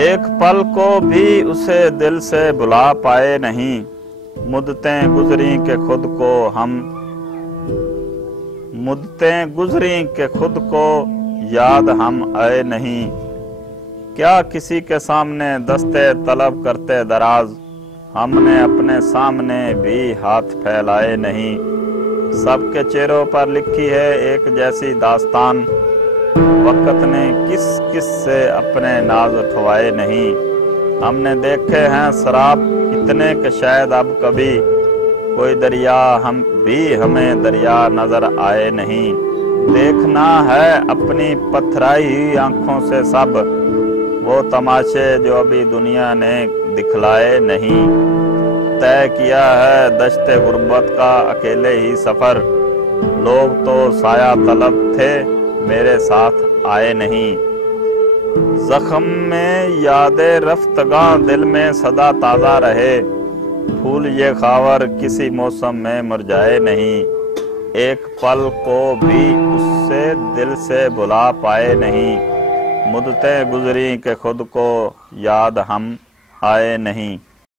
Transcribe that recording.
ایک پل کو بھی اسے دل سے بھلا پائے نہیں، مدتیں گزری کہ خود کو یاد ہم آئے نہیں۔ کیا کسی کے سامنے دستے طلب کرتے دراز، ہم نے اپنے سامنے بھی ہاتھ پھیلائے نہیں۔ سب کے چہروں پر لکھی ہے ایک جیسی داستان، وقت نے کس کس سے اپنے ناز اٹھوائے نہیں۔ ہم نے دیکھے ہیں سراب اتنے کہ شاید اب کبھی کوئی دریا ہمیں دریا نظر آئے نہیں۔ دیکھنا ہے اپنی پتھرائی ہوئی آنکھوں سے سب وہ تماشے جو ابھی دنیا نے دکھلائے نہیں۔ طے کیا ہے دشت غربت کا اکیلے ہی سفر، لوگ تو سایہ طلب تھے میرے ساتھ آئے نہیں۔ زخم میں یاد رفتگاں دل میں سدا تازہ رہے، پھول یہ خاور کسی موسم میں مرجھائے نہیں۔ ایک پل کو بھی اس سے دل سے بھلا پائے نہیں، مدتیں گزری کہ خود کو یاد ہم آئے نہیں۔